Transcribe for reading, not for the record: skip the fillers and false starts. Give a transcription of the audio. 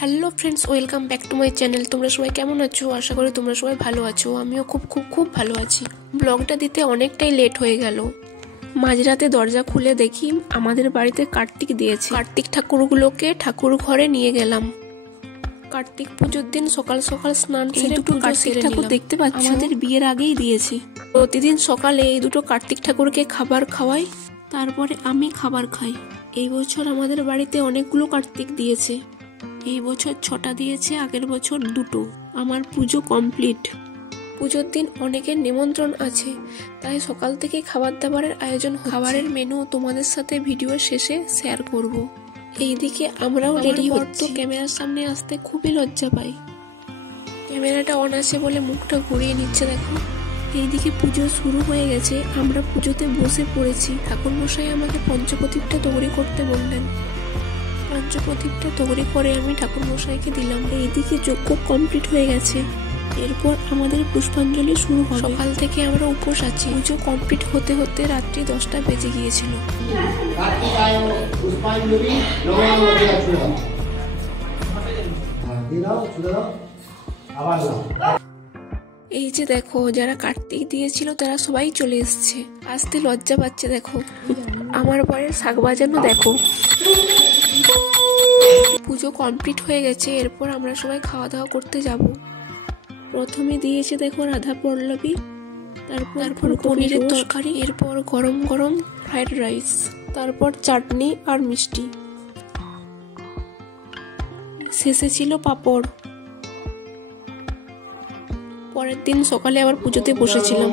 Hello friends, welcome back to my channel. তোমরা সবাই কেমন আছো? আশা করি তোমরা সবাই ভালো আছো। আমিও খুব খুব খুব ভালো আছি। ব্লগটা দিতে অনেকটাই লেট হয়ে গেল। মাঝরাতে দরজা খুলে দেখি আমাদের বাড়িতে কার্তিক দিয়েছে। কার্তিক ঠাকুরগুলোকে ঠাকুর ঘরে নিয়ে গেলাম। কার্তিক পুজোর দিন সকাল সকাল স্নান সেরে দুটো কার্তিক ঠাকুর দেখতে পাচ্ছি আমাদের বিয়ের আগেই দিয়েছে। প্রতিদিন সকালে এই দুটো কার্তিক ঠাকুরকে খাবার খাওয়াই, তারপরে আমি খাবার খাই। এই বছর আমাদের বাড়িতে অনেকগুলো কার্তিক দিয়েছে। এই বছর 6টা দিয়েছে, আগের বছর 2টো। আমার পুজো কমপ্লিট। পুজোর দিন অনেকের নিমন্ত্রণ আছে, তাই সকাল থেকে খাবার দাবারের আয়োজন। খাবারের মেনু তোমাদের সাথে ভিডিও শেষে শেয়ার করব। এইদিকে আমরাও রেডি হচ্ছি। ক্যামেরার সামনে আসতে খুবই লজ্জা পাই। ক্যামেরাটা অন আছে বলে মুখটা ঘুরিয়ে নিচ্ছে দেখো। এইদিকে পুজো শুরু হয়ে গেছে, আমরা পুজোতে বসে পড়েছি। ঠাকুরমশাই আমাকে পঞ্চপ্রদীপটা তৈরি করতে বললেন। পঞ্চপ্রদীপটা তৈরি করে আমি ঠাকুরমশাইকে দিলাম। এইদিকে যজ্ঞ কমপ্লিট হয়ে গেছে, এরপর আমাদের পুষ্পাঞ্জলি শুরু হবে। সকাল থেকে আমরা উপোস আছি। পুজো কমপ্লিট হতে হতে রাত্রি 10টা বেজে গিয়েছিল। এই যে দেখো, যারা কার্তিক দিয়েছিল তারা সবাই চলে এসছে। আসতে লজ্জা পাচ্ছে দেখো। আমার বরের শাক বাজানো দেখো। পুজো কমপ্লিট হয়ে গেছে, এরপর আমরা সবাই খাওয়া দাওয়া করতে যাব। প্রথমে দিয়েছে দেখো রাধা পল্লবী, তারপর পনিরের তরকারি, এরপর গরম গরম ফ্রাইড রাইস, তারপর চাটনি আর মিষ্টি, শেষে ছিল পাঁপড়। পরের দিন সকালে আবার পুজোতে বসেছিলাম।